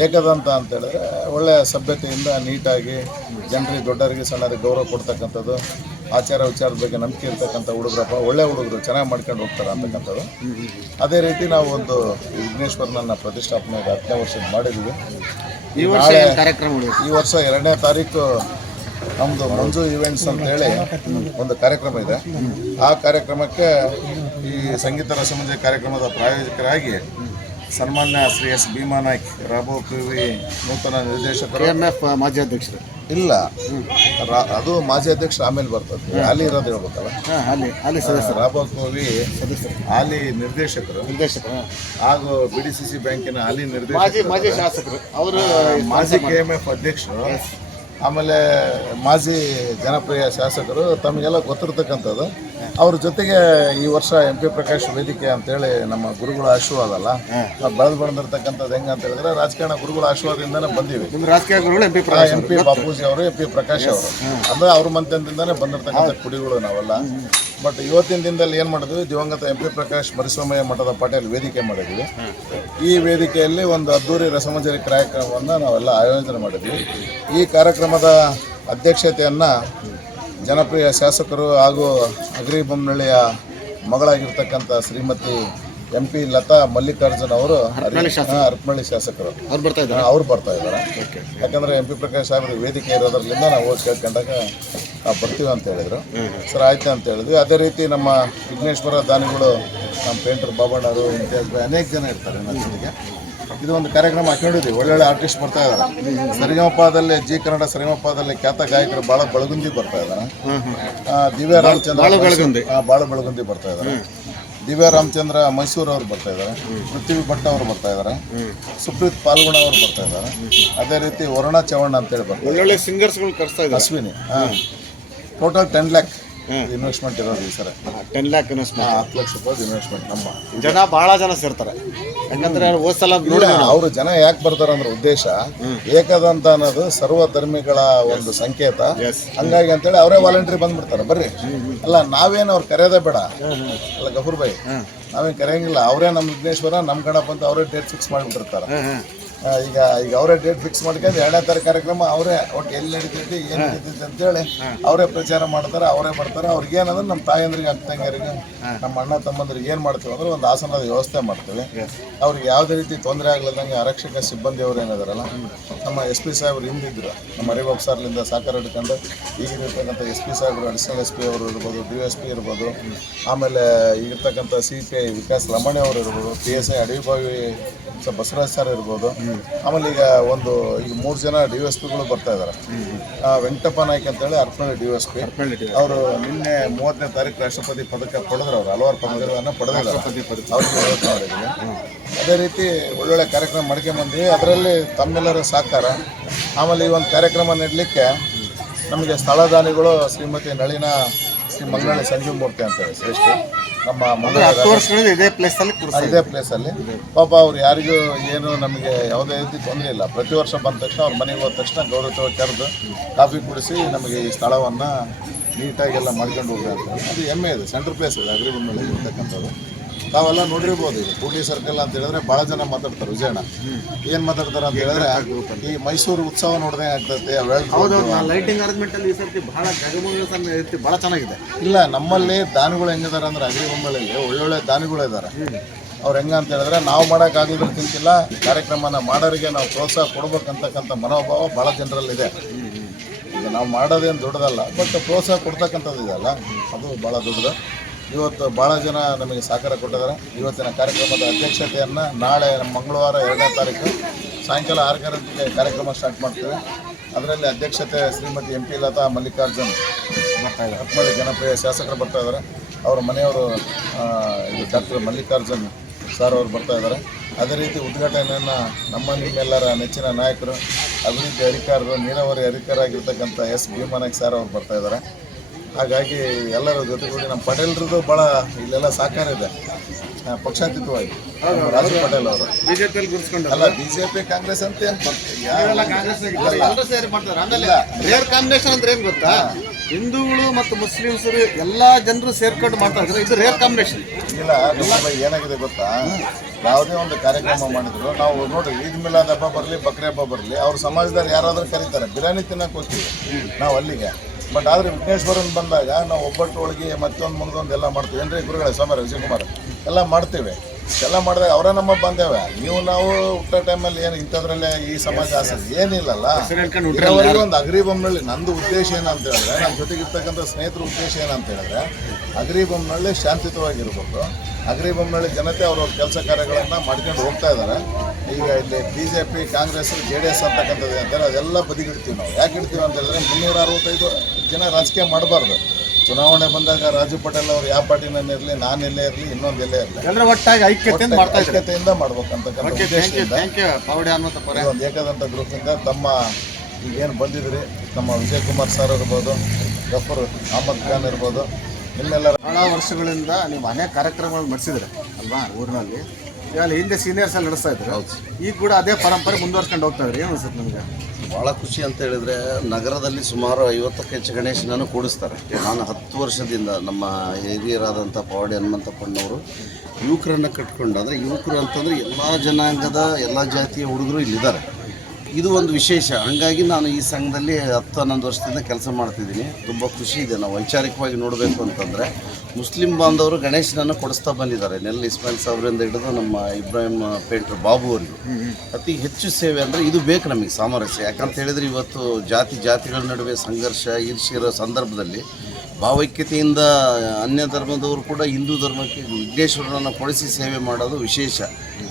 ಏಕದಂತ ಅಂತ ಹೇಳಿದ್ರೆ ಒಳ್ಳೆ ಸಭ್ಯತೆಯಿಂದ ನೀಟಾಗಿ ಜನರಿಗೆ ದೊಡ್ಡವರಿಗೆ ಸಣ್ಣರಿಗೆ ಗೌರವ ಕೊಡ್ತಕ್ಕಂಥದ್ದು ಆಚಾರ ವಿಚಾರದ ಬಗ್ಗೆ ನಂಬಿಕೆ ಇರ್ತಕ್ಕಂಥ ಹುಡುಗರಪ್ಪ ಒಳ್ಳೆ ಹುಡುಗರು ಚೆನ್ನಾಗಿ ಮಾಡ್ಕೊಂಡು ಹೋಗ್ತಾರೆ ಅಂತಕ್ಕಂಥದ್ದು. ಅದೇ ರೀತಿ ನಾವು ಒಂದು ವಿಘ್ನೇಶ್ವರನನ್ನ ಪ್ರತಿಷ್ಠಾಪನೆ ಹತ್ತನೇ ವರ್ಷದ ಮಾಡಿದ್ವಿ. ವರ್ಷ ಈ ವರ್ಷ ಎರಡನೇ ತಾರೀಕು ನಮ್ಮದು ಮಂಜು ಇವೆಂಟ್ಸ್ ಅಂತ ಹೇಳಿ ಒಂದು ಕಾರ್ಯಕ್ರಮ ಇದೆ. ಆ ಕಾರ್ಯಕ್ರಮಕ್ಕೆ ಈ ಸಂಗೀತ ರಸಮಂಜರಿ ಕಾರ್ಯಕ್ರಮದ ಪ್ರಾಯೋಜಕರಾಗಿ ಸನ್ಮಾನ್ಯ ಶ್ರೀ ಎಸ್ ಭೀಮಾ ನಾಯ್ಕ್ ರಾಬೋ ಪಿವಿ ನೂತನ ನಿರ್ದೇಶಕರು. ಎಂ ಎಫ್ ಮಾಜಿ ಅಧ್ಯಕ್ಷರು. ಇಲ್ಲ. ಅದು ಮಾಜಿ ಅಧ್ಯಕ್ಷ ಆಮೇಲೆ ಬರ್ತದೆ. ಅಲ್ಲಿ ಇರೋದು ಹೇಳ್ಬೇಕಲ್ಲ? ಹಾಂ ಅಲ್ಲಿ ಸದಸ್ಯರು. ರಾಬೋ ಕೋವಿ ಹಾಲಿ ನಿರ್ದೇಶಕರು. ನಿರ್ದೇಶಕರು ಹಾಗೂ ಬಿ ಡಿ ಸಿ ಸಿ ಬ್ಯಾಂಕಿನ ಹಾಲಿ ಮಾಜಿ ನಿರ್ದೇಶಕರು. ಮಾಜಿ ಶಾಸಕರು. ಅವರು ಮಾಜಿ ಕೆ ಎಂ ಎಫ್ ಅಧ್ಯಕ್ಷರು. ಆಮೇಲೆ ಮಾಜಿ ಜನಪ್ರಿಯ ಶಾಸಕರು ತಮಗೆಲ್ಲ ಗೊತ್ತಿರ್ತಕ್ಕಂಥದ್ದು. ಅವ್ರ ಜೊತೆಗೆ ಈ ವರ್ಷ ಎಂ ಪಿ ಪ್ರಕಾಶ್ ವೇದಿಕೆ ಅಂತೇಳಿ ನಮ್ಮ ಗುರುಗಳ ಆಶೀರ್ವಾದ ಅಲ್ಲ? ನಾವು ಬೆಳೆದು ಬಂದಿರ್ತಕ್ಕಂಥದ್ದು ಹೆಂಗೆ ಅಂತ ಹೇಳಿದ್ರೆ ರಾಜಕಾರಣ ಗುರುಗಳ ಆಶೀರ್ವಾದದಿಂದನೇ ಬಂದೀವಿ. ನಿಮ್ಮ ರಾಜಕೀಯ ಗುರುಗಳು M P Prakash M P Bapuji ಅವರು ಎಂ ಪಿ ಪ್ರಕಾಶ್ ಅವರು. ಅಂದ್ರೆ ಅವ್ರ ಮಂತ್ಯದಿಂದಾನೇ ಬಂದಿರತಕ್ಕಂಥ ಕುಡಿಗಳು ನಾವೆಲ್ಲ. ಬಟ್ ಇವತ್ತಿನ ದಿನದಲ್ಲಿ ಏನು ಮಾಡಿದ್ವಿ? ದಿವಂಗತ ಎಂ ಪಿ ಪ್ರಕಾಶ್ ಮರಿಸ್ವಾಮಯ್ಯ ಮಠದ ಪಾಟೀಲ್ ವೇದಿಕೆ ಮಾಡಿದ್ವಿ. ಈ ವೇದಿಕೆಯಲ್ಲಿ ಒಂದು ಅದ್ದೂರಿ ರಸಮಂಜರಿ ಕಾರ್ಯಕ್ರಮವನ್ನು ನಾವೆಲ್ಲ ಆಯೋಜನೆ ಮಾಡಿದ್ವಿ. ಈ ಕಾರ್ಯಕ್ರಮದ ಅಧ್ಯಕ್ಷತೆಯನ್ನು ಜನಪ್ರಿಯ ಶಾಸಕರು ಹಾಗೂ ಅಗ್ರಿ ಬೊಮ್ಮನಹಳ್ಳಿಯ ಮಗಳಾಗಿರ್ತಕ್ಕಂಥ ಶ್ರೀಮತಿ ಎಂ ಪಿ ಲತಾ ಮಲ್ಲಿಕಾರ್ಜುನ್ ಅವರು ಅರ್ಪಮಳ್ಳಿ ಶಾಸಕರು. ಅವ್ರು ಬರ್ತಾ ಇದ್ದಾರೆ. ಅವ್ರು ಬರ್ತಾ ಇದ್ದಾರೆ. ಯಾಕಂದ್ರೆ ಎಂ ಪಿ ಪ್ರಕಾಶ್ ಸಾಹೇಬ್ರ ವೇದಿಕೆ ಇರೋದ್ರಲ್ಲಿಂದ ನಾವು ಹೋಗಿ ಕೇಳ್ಕೊಂಡಾಗ ನಾವು ಬರ್ತೀವಿ ಅಂತ ಹೇಳಿದರು. ಸರ್ ಆಯ್ತು ಅಂತ ಹೇಳಿದ್ವಿ. ಅದೇ ರೀತಿ ನಮ್ಮ ವಿಘ್ನೇಶ್ವರ ದಾನಿಗಳು ನಮ್ಮ ಪೇಂಟರ್ ಬಾಬಣ್ಣರು ಇಂತಿಯಾಜ್ ಭಾಯ್ ಅನೇಕ ಜನ ಇರ್ತಾರೆ ನನ್ನ ಜೊತೆಗೆ ಇದು ಒಂದು ಕಾರ್ಯಕ್ರಮ ಹಾಕೊಂಡಿದ್ವಿ ಒಳ್ಳೊಳ್ಳೆ ಆರ್ಟಿಸ್ಟ್ ಬರ್ತಾ ಇದ್ದಾರೆ ಸರಿಗಮಪದಲ್ಲಿ ಜಿ ಕನ್ನಡ ಸರಿಗಮಪದಲ್ಲಿ ಖ್ಯಾತ ಗಾಯಕರು ಭಾಳ ಬೆಳಗುಂದಿ ಬರ್ತಾ ಇದ್ದಾರೆ ದಿವ್ಯಾ ರಾಮಚಂದ್ರ ಭಾಳ ಬೆಳಗುಂದಿ. ಆ, ಬಾಳು ಬೆಳಗುಂದಿ ಬರ್ತಾ ಇದ್ದಾರೆ ದಿವ್ಯ ರಾಮಚಂದ್ರ ಮೈಸೂರು ಅವರು ಬರ್ತಾ ಇದ್ದಾರೆ ಪೃಥ್ವಿ ಭಟ್ ಅವರು ಬರ್ತಾ ಇದ್ದಾರೆ ಸುಪ್ರೀತ್ ಪಾಲ್ಗುಣ ಅವರು ಬರ್ತಾ ಇದ್ದಾರೆ ಅದೇ ರೀತಿ ವರುಣ ಅಂತ ಅಂತೇಳಿ ಬರ್ತಾರೆ ಒಳ್ಳೊಳ್ಳೆ ಸಿಂಗರ್ಸ್ಗಳು ಕರ್ಸ್ತಾ ಇದ್ದಾರೆ Ashwini. Total ten lakh investment ಇರೋದು ಈ ಸರ. ಟೆನ್ ಲ್ಯಾಕ್ ಇನ್ವೆಸ್ಟ್ಮೆಂಟ್ ಹತ್ತು ಲಕ್ಷ ರೂಪಾಯಿ ಇನ್ವೆಸ್ಟ್ಮೆಂಟ್ ನಮ್ಮ. ಜನ ಬಹಳ ಜನ ಸೇರ್ತಾರೆ. ಯಾಕಂದ್ರೆ ಹೋದ್ ಸಲ ಅವರು ಜನ ಯಾಕೆ ಬರ್ತಾರೆ ಅಂದ್ರೆ ಉದ್ದೇಶ ಏಕದಂತ ಅನ್ನೋದು ಸರ್ವ ಧರ್ಮಿಗಳ ಒಂದು ಸಂಕೇತ. ಹಂಗಾಗಿ ಅಂತೇಳಿ ಅವರೇ ವಾಲಂಟ್ರಿ ಬಂದ್ಬಿಡ್ತಾರೆ. ಬರ್ರಿ. ಅಲ್ಲ ನಾವೇನು ಅವ್ರು ಕರೆಯೋದೇ ಬೇಡ. ಅಲ್ಲ ಗಫೂರ್ ಭಾಯಿ ನಾವೇನು ಕರೆಯಂಗಿಲ್ಲ. ಅವರೇ ನಮ್ಮ ವಿಘ್ನೇಶ್ವರ ನಮ್ಮ ಗಣಪ ಅಂತ ಅವರೇ ಡೇಟ್ ಫಿಕ್ಸ್ ಮಾಡಿಬಿಟ್ಟಿರ್ತಾರೆ. ಈಗ ಈಗ ಅವರೇ ಡೇಟ್ ಫಿಕ್ಸ್ ಮಾಡ್ಕೊಂಡು ಎರಡನೇ ತಾರೀಕು ಕಾರ್ಯಕ್ರಮ ಅವರೇ ಒಟ್ಟು ಎಲ್ಲಿ ನಡೀತೈತಿ ಏನು ನಡೀತೈತಿ ಅಂತೇಳಿ ಅವರೇ ಪ್ರಚಾರ ಮಾಡ್ತಾರೆ ಅವರೇ ಮಾಡ್ತಾರೆ. ಅವ್ರಿಗೆ ಏನಂದ್ರೆ ನಮ್ಮ ತಾಯಂದ್ರಿಗೆ ಅಕ್ಕ ತಂಗಿಯರಿಗೆ ನಮ್ಮ ಅಣ್ಣ ತಮ್ಮಂದ್ರಿಗೆ ಏನು ಮಾಡ್ತೀವಿ ಅಂದ್ರೆ ಒಂದು ಆಸನದ ವ್ಯವಸ್ಥೆ ಮಾಡ್ತೀವಿ. ಅವ್ರಿಗೆ ಯಾವುದೇ ರೀತಿ ತೊಂದರೆ ಆಗ್ಲದಂಗೆ ಆರಕ್ಷಕ ಸಿಬ್ಬಂದಿ ಅವ್ರು ಏನಿದಾರಲ್ಲ ನಮ್ಮ ಎಸ್ ಪಿ ಸಾಹೇಬ್ರು ಹಿಂದಿದ್ರು. ನಮ್ಮ ಹರಿಬಾಬ್ ಸರ್ಲಿಂದ ಸಹಕಾರ ಹಿಡ್ಕೊಂಡು ಈಗಿರ್ತಕ್ಕಂಥ ಎಸ್ ಪಿ ಸಾಹೇಬ್ರು ಅಡಿಷನಲ್ ಎಸ್ ಪಿ ಅವರು ಇರ್ಬೋದು ಡಿ ಎಸ್ ಪಿ ಇರ್ಬೋದು ಆಮೇಲೆ ಈಗಿರ್ತಕ್ಕಂಥ C P I Vikas Ramani ಅವರು ಇರ್ಬೋದು ಪಿ ಎಸ್ ಐ ಅಡಿಬಾವಿ ಸ ಬಸವರಾಜ್ ಸರ್ ಇರ್ಬೋದು. ಆಮೇಲೆ ಈಗ ಒಂದು ಈಗ ಮೂರು ಜನ ಡಿ ಎಸ್ ಪಿಗಳು ಬರ್ತಾ ಇದ್ದಾರೆ ವೆಂಕಟಪ್ಪ ನಾಯ್ಕ ಅಂತೇಳಿ ಅರ್ಪಣೆ ಡಿ ಎಸ್ ಪಿ ಅವರು ನಿನ್ನೆ ಮೂವತ್ತನೇ ತಾರೀಕು ರಾಷ್ಟ್ರಪತಿ ಪದಕ ಪಡೆದ್ರು ಅವರು ಹಲವಾರು ಪದಕಗಳನ್ನು ಪಡೆದ್ರು ಅವ್ರಿಗೆ ಅದೇ ರೀತಿ ಒಳ್ಳೊಳ್ಳೆ ಕಾರ್ಯಕ್ರಮ ಮಾಡ್ಕೊಂಬಂದ್ವಿ ಅದರಲ್ಲಿ ತಮ್ಮೆಲ್ಲರ ಸಹಕಾರ. ಆಮೇಲೆ ಈ ಒಂದು ಕಾರ್ಯಕ್ರಮ ನೀಡಲಿಕ್ಕೆ ನಮಗೆ ಸ್ಥಳದಾನಿಗಳು ಶ್ರೀಮತಿ ನಳಿನ ಶ್ರೀ ಮಂಗಳಿ ಸಂಜೀವ್ ಮೂರ್ತಿ ಅಂತೇಳಿ ಶ್ರೇಷ್ಠ. ನಮ್ಮ ಮೊದಲು ಹತ್ತು ವರ್ಷಗಳಿಂದ ಇದೇ ಪ್ಲೇಸ್ ಅಲ್ಲಿ ಕೂರಿಸ್ತಾ ಇದೇ. ಪ್ಲೇಸಲ್ಲಿ ಪಾಪ ಅವ್ರು ಯಾರಿಗೂ ಏನು ನಮಗೆ ಯಾವುದೇ ರೀತಿ ತೊಂದರೆ ಇಲ್ಲ. ಪ್ರತಿ ವರ್ಷ ಬಂದ ತಕ್ಷಣ ಅವ್ರ ಮನೆಗೆ ಹೋದ ತಕ್ಷಣ ಗೌರವ ಕರೆದು ಕಾಫಿ ಕುಡಿಸಿ ನಮಗೆ ಈ ಸ್ಥಳವನ್ನು ನೀಟಾಗಿ ಎಲ್ಲ ಮಾಡ್ಕೊಂಡು ಹೋಗ್ತಾರೆ ಅದು ಹೆಮ್ಮೆ ಇದೆ. ಸೆಂಟ್ರ್ ಪ್ಲೇಸ್ ಇದೆ ಅಗ್ರಿಮೆಂಟ್ ಮೇಲೆ ಇರ್ತಕ್ಕಂಥದ್ದು. ತಾವೆಲ್ಲ ನೋಡಿರ್ಬೋದು ಇದು ಕೂಡ್ಲಿ ಸರ್ಕಲ್ ಅಂತ ಹೇಳಿದ್ರೆ ಭಾಳ ಜನ ಮಾತಾಡ್ತಾರೆ ವಿಜಯಣ್ಣ. ಏನು ಮಾತಾಡ್ತಾರೆ ಅಂತ ಹೇಳಿದ್ರೆ ಈ ಮೈಸೂರು ಉತ್ಸವ ನೋಡಿದ್ರೆ ಆಗ್ತೈತೆ ಲೈಟಿಂಗ್ ಅರೇಂಜ್ಮೆಂಟ್ ಅಲ್ಲಿ ಈ ಸರ್ತಿ ಜಗಮಗ ಬಹಳ ಚೆನ್ನಾಗಿದೆ. ಇಲ್ಲ ನಮ್ಮಲ್ಲಿ ದಾನಿಗಳು ಹೆಂಗಿದ್ದಾರೆ ಅಂದ್ರೆ ಅಗ್ರಿಬೊಮ್ಮಲಲ್ಲಿ ಒಳ್ಳೊಳ್ಳೆ ದಾನಿಗಳು ಇದ್ದಾರೆ ಅವ್ರು ಹೆಂಗ ಅಂತ ಹೇಳಿದ್ರೆ ನಾವು ಮಾಡೋಕ್ಕಾಗಿದ್ರು ತಿಂತಿಲ್ಲ ಕಾರ್ಯಕ್ರಮನ ಮಾಡೋರಿಗೆ ನಾವು ಪ್ರೋತ್ಸಾಹ ಕೊಡ್ಬೇಕಂತಕ್ಕಂಥ ಮನೋಭಾವ ಭಾಳ ಜನರಲ್ಲಿದೆ. ಈಗ ನಾವು ಮಾಡೋದೇನು ದೊಡ್ಡದಲ್ಲ ಬಟ್ ಪ್ರೋತ್ಸಾಹ ಕೊಡ್ತಕ್ಕಂಥದ್ದು ಇದೆಯಲ್ಲ ಅದು ಭಾಳ ದೊಡ್ಡದು. ಇವತ್ತು ಭಾಳ ಜನ ನಮಗೆ ಸಹಕಾರ ಕೊಟ್ಟಿದ್ದಾರೆ. ಇವತ್ತಿನ ಕಾರ್ಯಕ್ರಮದ ಅಧ್ಯಕ್ಷತೆಯನ್ನು ನಾಳೆ ಮಂಗಳವಾರ ಎರಡನೇ ತಾರೀಕು ಸಾಯಂಕಾಲ ಆರು ಗಂಟೆಗೆ ಕಾರ್ಯಕ್ರಮ ಸ್ಟಾರ್ಟ್ ಮಾಡ್ತೀವಿ. ಅದರಲ್ಲಿ ಅಧ್ಯಕ್ಷತೆ ಶ್ರೀಮತಿ ಎಂ ಪಿ ಲತಾ ಮಲ್ಲಿಕಾರ್ಜುನ್ ಹತ್ಮಳ್ಳಿ ಜನಪ್ರಿಯ ಶಾಸಕರು ಬರ್ತಾ ಇದ್ದಾರೆ. ಅವರ ಮನೆಯವರು ಇದು ಡಾಕ್ಟರ್ ಮಲ್ಲಿಕಾರ್ಜುನ್ ಸರ್ ಅವರು ಬರ್ತಾ ಇದ್ದಾರೆ. ಅದೇ ರೀತಿ ಉದ್ಘಾಟನೆಯನ್ನು ನಮ್ಮ ನಿಮ್ಮೆಲ್ಲರ ನೆಚ್ಚಿನ ನಾಯಕರು, ಅಭಿವೃದ್ಧಿ ಅಧಿಕಾರರು, ನೀರಾವರಿ ಅಧಿಕಾರಿಯಾಗಿರ್ತಕ್ಕಂಥ ಎಸ್ ಭೀಮಾನಕ್ ಸರ್ ಅವರು ಬರ್ತಾ ಇದ್ದಾರೆ. ಹಾಗಾಗಿ ಎಲ್ಲರ ಜೊತೆಗೂಡಿ ನಮ್ಮ ಪಟೇಲ್ರದ್ದು ಭಾಳ ಇಲ್ಲೆಲ್ಲ ಸಹಕಾರ ಇದೆ. ಪಕ್ಷಾತೀತವಾಗಿ. ರಾಜು ಪಟೇಲ್ ಅವರು. ಅಲ್ಲ ಬಿ ಜೆ ಪಿ ಕಾಂಗ್ರೆಸ್ ಅಂತ ಏನು ಕಾಂಬಿನೇಷನ್ ಅಂದ್ರೆ ಏನ್ ಗೊತ್ತಾ? ಹಿಂದೂಗಳು ಮತ್ತು ಮುಸ್ಲಿಮ್ಸರು ಎಲ್ಲಾ ಜನರು ಸೇರ್ಕೊಂಡು ಮಾಡ್ತಾರೆ ಇದು ರೇರ್ ಕಾಂಬಿನೇಷನ್ ಇಲ್ಲ ನಮ್ಮ ಏನಾಗಿದೆ ಗೊತ್ತಾ? ಯಾವುದೇ ಒಂದು ಕಾರ್ಯಕ್ರಮ ಮಾಡಿದ್ರು. ನಾವು ನೋಡ್ರಿ ಈದ್ ಮಿಲಾದ್ ಹಬ್ಬ ಬರಲಿ ಬಕ್ರಿ ಹಬ್ಬ ಬರಲಿ ಅವ್ರ ಸಮಾಜದಲ್ಲಿ ಯಾರಾದರೂ ಕರೀತಾರೆ. ಬಿರಿಯಾನಿ ತಿನ್ನಕ್ಕೆ ಹೋಗ್ತೀವಿ. ನಾವು ಅಲ್ಲಿಗೆ. ಬಟ್ ಆದರೆ ವಿಘ್ನೇಶ್ವರನ್ ಬಂದಾಗ ನಾವು ಒಬ್ಬಟ್ಟು ಹೋಳಿಗೆ ಮತ್ತೊಂದು ಮುಂದೊಂದು ಎಲ್ಲ ಮಾಡ್ತೀವಿ. ಏನ್ರಿ ಗುರುಗಳೇ ಸೋಮವಾರ ವಿಜಯಕುಮಾರ್ ಎಲ್ಲ ಮಾಡ್ತೀವಿ. ಎಲ್ಲ ಮಾಡಿದಾಗ ಅವರ ನಮ್ಮ ಬಂದೇವೆ. ನೀವು ನಾವು ಹುಟ್ಟೋ ಟೈಮಲ್ಲಿ ಏನು ಇಂಥದ್ರಲ್ಲೇ ಈ ಸಮಾಜ ಆಸಕ್ತಿ ಏನಿಲ್ಲಲ್ಲ. ಒಂದು ಅಗ್ರಿ ನಂದು ಉದ್ದೇಶ ಏನಂತ ಹೇಳಿದ್ರೆ ನನ್ನ ಜೊತೆಗಿರ್ತಕ್ಕಂಥ ಸ್ನೇಹಿತರ ಉದ್ದೇಶ ಏನಂತ ಹೇಳಿದ್ರೆ ಅಗ್ರಿ ಬೊಮ್ಮನಳ್ಳಿ ಶಾಂತಿಯುತವಾಗಿರ್ಬೇಕು. ಅಗ್ರಿ ಬೊಮ್ಮನಳ್ಳಿ ಜನತೆ ಅವರ ಕೆಲಸ ಕಾರ್ಯಗಳನ್ನು ಮಾಡ್ಕೊಂಡು ಹೋಗ್ತಾ ಇದ್ದಾರೆ ಈಗ ಇಲ್ಲಿ B J P Congress J D S ಅಂತಕ್ಕಂಥದ್ದು ಅಂತೇಳಿ ಅದೆಲ್ಲ ಬದಿಗಿಡ್ತೀವಿ ನಾವು. ಯಾಕೆ ಇಡ್ತೀವಿ ಅಂತ ಹೇಳಿದ್ರೆ ಮುನ್ನೂರ ಅರವತ್ತೈದು ಜನ ರಾಜಕೀಯ ಮಾಡಬಾರ್ದು. ಚುನಾವಣೆ ಬಂದಾಗ ರಾಜು ಪಟೇಲ್ ಅವ್ರು ಯಾವ ಪಾರ್ಟಿನಲ್ಲಿರಲಿ ನಾನು ಎಲ್ಲೇ ಇರಲಿ ಇನ್ನೊಂದು ಎಲ್ಲೇ ಇರಲಿ. ಎಲ್ಲರೂ ಒಟ್ಟಾಗಿ ಐಕ್ಯತೆಯಿಂದ ಮಾಡ್ತಾ ಐಕ್ಯತೆಯಿಂದ ಮಾಡ್ಬೇಕಂತಕ್ಕಂಥ ಉದ್ದೇಶದಿಂದ ಈ ಒಂದು ಏಕದಂತ ಗ್ರೂಪಿಂದ ತಮ್ಮ ಈಗೇನು ಬಂದಿದ್ರಿ ನಮ್ಮ ವಿಜಯ್ ಕುಮಾರ್ ಸರ್ ಇರ್ಬೋದು ಗಫರ್ ಅಹಮದ್ ಖಾನ್ ಇರ್ಬೋದು ನಿಮ್ಮೆಲ್ಲರ ಬಹಳ ವರ್ಷಗಳಿಂದ ನೀವು ಅನೇಕ ಕಾರ್ಯಕ್ರಮಗಳು ನಡೆಸಿದ್ರೆ ಅಲ್ವಾ ಊರಿನಲ್ಲಿ? ಇವಾಗ ಹಿಂದೆ ಸೀನಿಯರ್ಸ್ ಅಲ್ಲಿ ನಡೆಸ್ತಾ ಇದ್ರು. ಈಗ ಕೂಡ ಅದೇ ಪರಂಪರೆ ಮುಂದುವರ್ಸ್ಕೊಂಡು ಹೋಗ್ತಾ ಇದ್ರಿ ಏನು ಅನ್ಸುತ್ತೆ ನಿಮಗೆ? ಭಾಳ ಖುಷಿ ಅಂತ ಹೇಳಿದ್ರೆ ನಗರದಲ್ಲಿ ಸುಮಾರು ಐವತ್ತಕ್ಕೆ ಹೆಚ್ಚು ಗಣೇಶನನ್ನು ಕೂಡಿಸ್ತಾರೆ. ನಾನು ಹತ್ತು ವರ್ಷದಿಂದ ನಮ್ಮ ಹಿರಿಯರಾದಂಥ ಪವಾಡಿ ಹನುಮಂತಪ್ಪಣ್ಣವರು ಯುವಕರನ್ನು ಕಟ್ಕೊಂಡು ಅಂದರೆ ಯುವಕರು ಅಂತಂದರೆ ಎಲ್ಲ ಜನಾಂಗದ ಎಲ್ಲ ಜಾತಿಯ ಹುಡುಗರು ಇಲ್ಲಿದ್ದಾರೆ. ಇದು ಒಂದು ವಿಶೇಷ. ಹಾಗಾಗಿ ನಾನು ಈ ಸಂಘದಲ್ಲಿ ಹತ್ತು ಹನ್ನೊಂದು ವರ್ಷದಿಂದ ಕೆಲಸ ಮಾಡ್ತಿದ್ದೀನಿ. ತುಂಬ ಖುಷಿ ಇದೆ. ನಾವು ವೈಚಾರಿಕವಾಗಿ ನೋಡಬೇಕು ಅಂತಂದರೆ ಮುಸ್ಲಿಂ ಬಾಂಧವರು ಗಣೇಶನನ್ನು ಕೊಡಿಸ್ತಾ ಬಂದಿದ್ದಾರೆ. ನೆಲ್ ಇಸ್ಮಾಯಿಲ್ ಸಾಬ್ರಿಂದ ಹಿಡಿದು ನಮ್ಮ ಇಬ್ರಾಹಿಂ ಪೇಂಟ್ರ್ ಬಾಬು ಅವರಿಗೆ ಅತಿ ಹೆಚ್ಚು ಸೇವೆ ಅಂದರೆ ಇದು ಬೇಕು ನಮಗೆ ಸಾಮರಸ್ಯ. ಯಾಕಂತ ಹೇಳಿದರೆ ಇವತ್ತು ಜಾತಿ ಜಾತಿಗಳ ನಡುವೆ ಸಂಘರ್ಷ ಈರ್ಷೆ ಸಂದರ್ಭದಲ್ಲಿ ಭಾವೈಕ್ಯತೆಯಿಂದ ಅನ್ಯ ಧರ್ಮದವರು ಕೂಡ ಹಿಂದೂ ಧರ್ಮಕ್ಕೆ ವಿಘ್ನೇಶ್ವರನನ್ನು ಕೊಡಿಸಿ ಸೇವೆ ಮಾಡೋದು ವಿಶೇಷ.